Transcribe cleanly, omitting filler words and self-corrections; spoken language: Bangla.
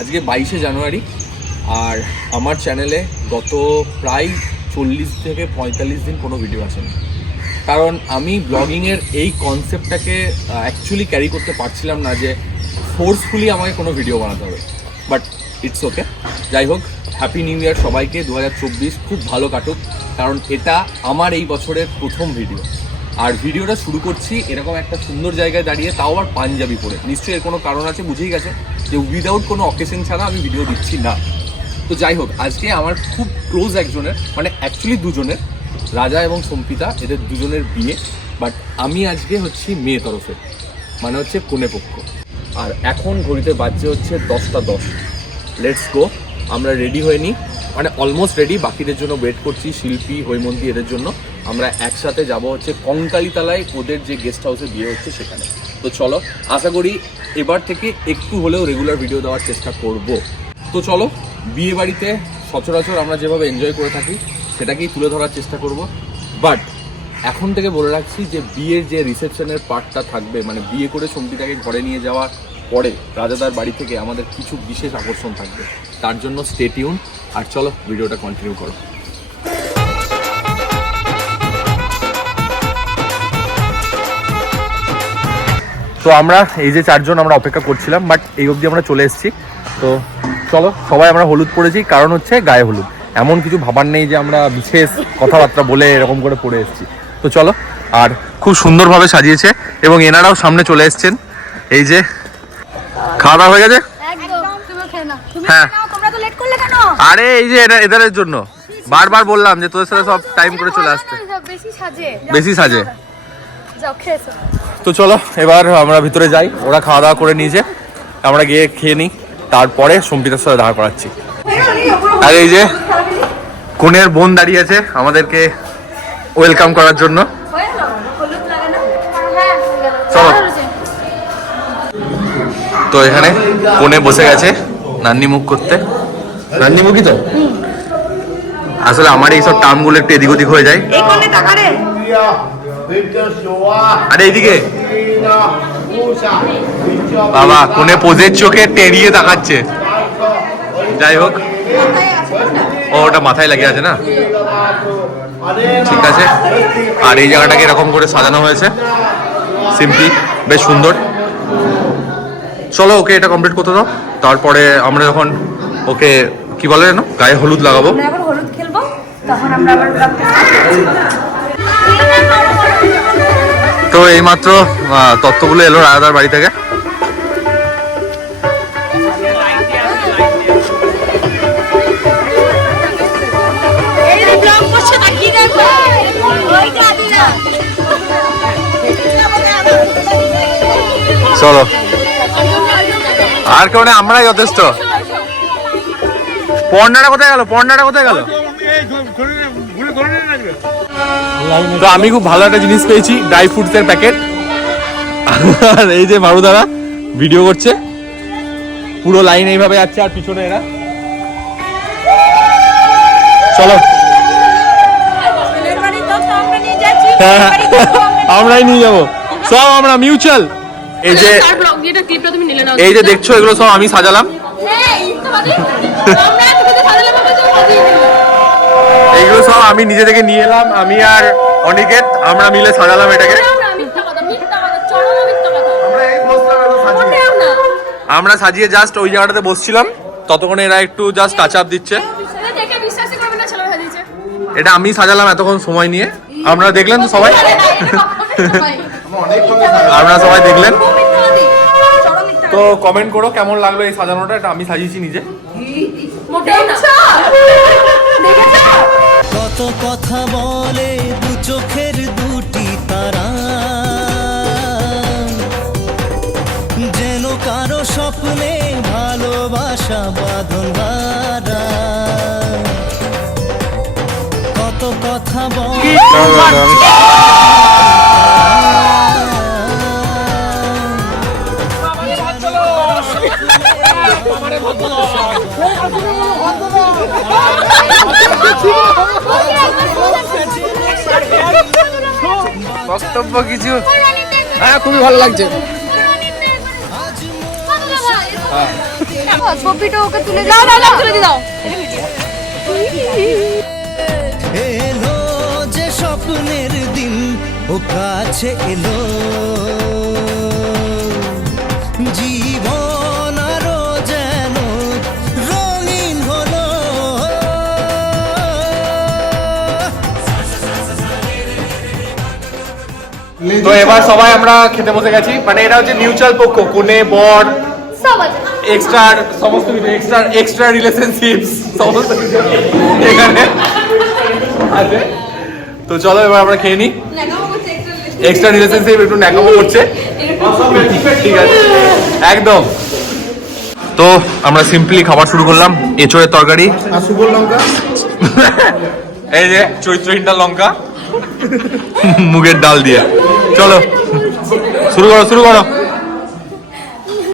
আজকে 22শে জানুয়ারি আর আমার চ্যানেলে গত প্রায় 40 থেকে 45 দিন কোনো ভিডিও আসেনি, কারণ আমি ব্লগিংয়ের এই কনসেপ্টটাকে অ্যাকচুয়ালি ক্যারি করতে পারছিলাম না যে ফোর্সফুলি আমাকে কোনো ভিডিও বানাতে হবে। বাট ইটস ওকে, যাই হোক, হ্যাপি নিউ ইয়ার সবাইকে। 2024 খুব ভালো কাটুক, কারণ এটা আমার এই বছরের প্রথম ভিডিও। আর ভিডিওটা শুরু করছি এরকম একটা সুন্দর জায়গায় দাঁড়িয়ে, তাও আবার পাঞ্জাবি পরে। নিশ্চয়ই এর কোনো কারণ আছে, বুঝেই গেছে যে উইদাউট কোনো অকেশন ছাড়া আমি ভিডিও দিচ্ছি না। তো যাই হোক, আজকে আমার খুব ক্লোজ একজনের, মানে অ্যাকচুয়ালি দুজনের, রাজা এবং সম্পিতা, এদের দুজনের বিয়ে। বাট আমি আজকে হচ্ছি মেয়ে তরফে, মানে হচ্ছে কনে পক্ষ। আর এখন ঘড়িতে বাজছে হচ্ছে 10টা 10। Let's go. আমরা রেডি হয়ে নিই, মানে অলমোস্ট রেডি। বাকিদের জন্য ওয়েট করছি, শিল্পী, হৈমন্তী, এদের জন্য। আমরা একসাথে যাব হচ্ছে কঙ্কালীতলায়, ওদের যে গেস্ট হাউসে বিয়ে হচ্ছে সেখানে। তো চলো, আশা করি এবার থেকে একটু হলেও রেগুলার ভিডিও দেওয়ার চেষ্টা করব। তো চলো, বিয়ে বাড়িতে সচরাচর আমরা যেভাবে এনজয় করে থাকি সেটাকেই তুলে ধরার চেষ্টা করব। বাট এখন থেকে বলে রাখছি যে বিয়ের যে রিসেপশনের পার্টটা থাকবে, মানে বিয়ে করে সম্পিতাকে ঘরে নিয়ে যাওয়ার পরে রাজাদার বাড়ি থেকে আমাদের কিছু বিশেষ আকর্ষণ থাকবে। তার জন্য স্টে টিউন। আর চলো ভিডিওটা কন্টিনিউ করো। তো আমরা এই যে 4 জন আমরা অপেক্ষা করছিলাম, বাট এই অবধি আমরা চলে এসেছি। তো চলো, সবাই আমরা হলুদ পরেছি, কারণ হচ্ছে গায়ে হলুদ। এমন কিছু ভাবার নেই যে আমরা বিশেষ কথাবার্তা বলে এরকম করে পরে এসেছি। তো চলো, আর খুব সুন্দরভাবে সাজিয়েছে এবং এনারাও সামনে চলে এসছেন। এই যে খাওয়া দাওয়া হয়ে গেছে। হ্যাঁ, আরে এই যে এদের জন্য বারবার বললাম যে তোদের সাথে সব টাইম করে চলে আসতে, বেশি সাজে। তো চলো এবার আমরা ভিতরে যাই, ওরা খাওয়া দাওয়া করে নিয়েছে, আমরা গিয়ে খেয়ে নিই, তারপরে সম্পিতার সাথে দেখা করাচ্ছি। আর এই যে কনের বোন দাঁড়িয়ে আছে আমাদেরকে ওয়েলকাম করার জন্য। চলো, তো এখানে কনে বসে গেছে নান্নি মুখ করতে। নান্নি মুখই তো আসলে আমার এইসব টার্মগুলো একটু এদিক ওদিক হয়ে যায়। আরে এইদিকে বাবা, কোনে পোজের চোখে টেরিয়ে তাকাচ্ছে। যাই হোক, ও ওটা মাথায় লাগিয়ে আছে না, ঠিক আছে। আর এই জায়গাটাকে এরকম করে সাজানো হয়েছে, সিম্পলি, বেশ সুন্দর। চলো ওকে এটা কমপ্লিট করতে দাও, তারপরে আমরা যখন ওকে কি বলে যেন গায়ে হলুদ লাগাবো। তো এইমাত্র তত্ত্বগুলো এলো রাজাদার বাড়ি থেকে। চলো, আর কেউ না, আমরাই যথেষ্ট। পর্নাটা কোথায় গেল? পর্নাটা কোথায় গেল? তো আমি খুব ভালো একটা জিনিস পেয়েছি, ড্রাই ফ্রুটসের প্যাকেট। আর এই যে মারুদারা ভিডিও করছে, পুরো লাইন এইভাবে যাচ্ছে, আর পিছনে এরা। চলো, আমরাই নিয়ে যাবো সব, আমরা মিউচুয়াল। এই যে দেখছো, এগুলো সব আমি সাজালাম। এইগুলো সব আমি নিজে থেকে নিয়ে এলাম, আমি আর অনিকেত আমরা মিলে সাজালাম এটাকে। আমরা সাজিয়ে জাস্ট ওই জায়গাটাতে বসছিলাম, ততক্ষণে এরা একটু জাস্ট টাচ আপ দিচ্ছে। এটা আমি সাজালাম এতক্ষণ সময় নিয়ে, আপনারা দেখলেন তো সবাই, আপনারা সবাই দেখলেন তো। কমেন্ট করো কেমন লাগলো এই সাজানোটা, এটা আমি সাজিয়েছি নিজে। কত কথা বলে দু চোখের দুটি তারা, যেন কারো স্বপ্নে ভালোবাসা বাঁধন হারা। কত কথা বলে বক্তব্য কিছু, হ্যাঁ খুবই ভালো লাগছে। ছবিটা ওকে তুলে দাও, দাও দাও তুলে দাও। এলো যে স্বপ্নের দিন ও কাছে এলো জীবন আরো যেন রঙিন হলো। তো এবার সবাই আমরা খেতে বসে গেছি, মানে এটা হচ্ছে মিউচুয়াল পক্ষ, কোনে বর সব আছে। এক্সট্রা সমস্ত কিছু, এক্সট্রা রিলেশনশিপস সমস্ত কিছু এখানে আছে। তো চলো এবার আমরা খেয়ে নিই। এক্সট্রা রিলেশনশিপ একটু ন্যাকামো করছে, ঠিক আছে একদম। তো আমরা সিম্পলি খাবার শুরু করলাম, এঁচোড়ের তরকারি আর শুকনো লঙ্কা, এই যে চৈত্রহীনটা লঙ্কা, মুগের ডাল দিয়ে। চলো শুরু করো শুরু করো।